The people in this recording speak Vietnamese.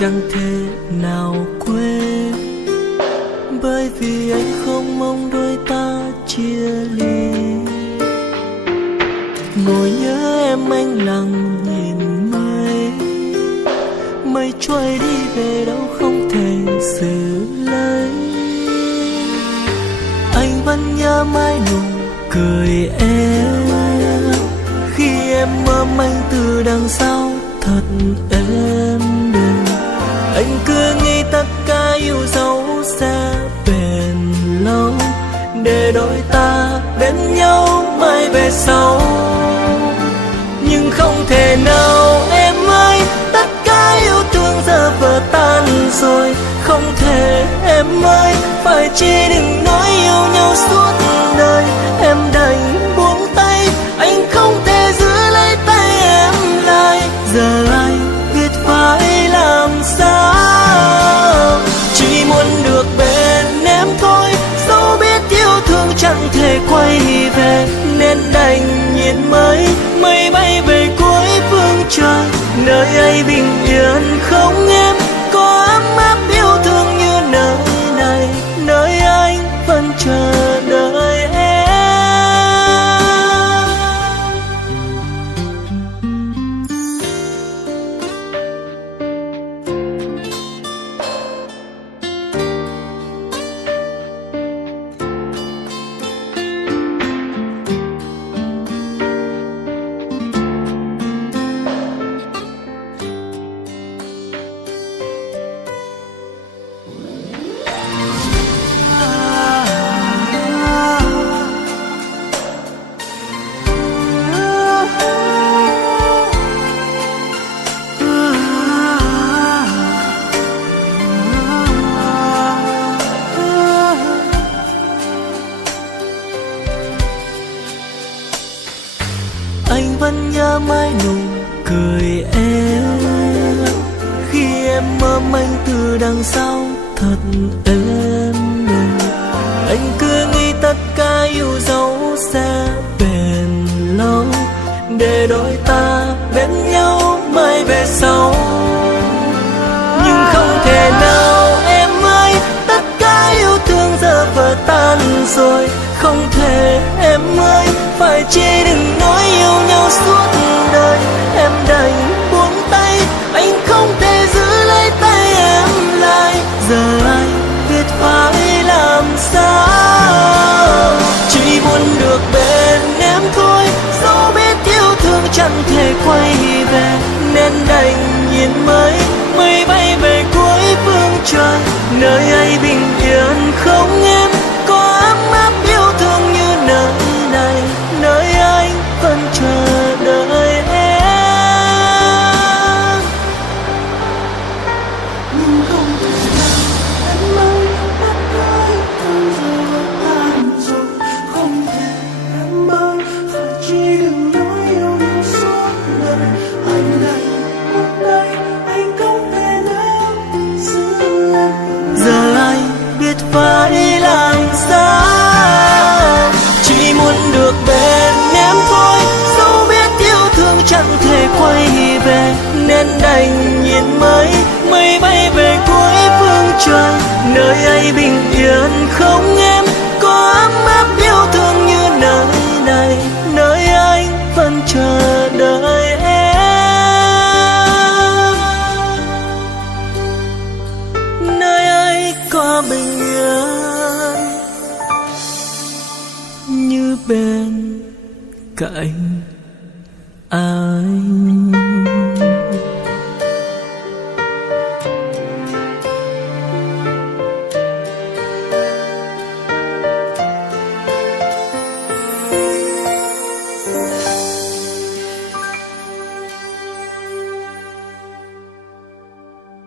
chẳng thể nào quên, bởi vì anh không mong đôi ta chia ly. Ngồi nhớ em anh lặng nhìn mây, mây trôi đi về đâu không thể giữ lấy. Anh vẫn nhớ mãi nụ cười em khi em ôm anh từ đằng sau thật êm đềm. Anh cứ nghĩ tất cả yêu dấu sẽ bền lâu, để đôi ta bên nhau mãi về sau. Nhưng không thể nào em ơi, tất cả yêu thương giờ vỡ tan rồi. Không thể em ơi, phải chi đừng nói yêu nhau suốt đời. Em đành buông tay, anh không thể giữ lấy tay em lại. Giờ anh biết phải làm sao, chỉ muốn được bên em thôi. Dẫu biết yêu thương chẳng thể quay về, nên đành nhìn mây mây bay về cuối phương trời. Nơi ấy bình yên không em, có ấm áp yêu thương như nơi này. Nơi anh vẫn chờ đợi em. Anh vẫn nhớ mãi nụ cười em khi em ôm anh từ đằng sau thật êm đềm. Anh cứ nghĩ tất cả yêu dấu sẽ bền lâu, để đôi ta bên nhau mãi về sau. Nhưng không thể nào em ơi, tất cả yêu thương giờ vỡ tan rồi. Không thể em ơi, phải chi đừng nói yêu nhau suốt đời. Em đành buông tay, anh không thể giữ lấy tay em lại. Giờ anh biết phải làm sao, chỉ muốn được bên em thôi. Dẫu biết yêu thương chẳng thể quay về, nên đành nhìn mây mây bay về cuối phương trời. Nơi ấy bình yên không em, có ấm áp yêu thương như nơi này. Nơi anh vẫn chờ đợi em. Nhưng không thể nào em ơi, tất cả yêu thương giờ tan rồi. Không thể em ơi, phải chi đừng nói yêu nhau suốt đời. Anh đành buông tay, anh không thể nào giữ em. Giờ anh biết phải làm sao, chỉ muốn được bên em thôi. Dẫu biết yêu thương chẳng thể quay về, nên đành nhìn mây mây bay về cuối phương trời. Nơi ấy bình yên không em, có ấm áp yêu thương như nơi này. Nơi anh vẫn chờ đợi em. Nơi ấy có bình yên như bên cạnh anh.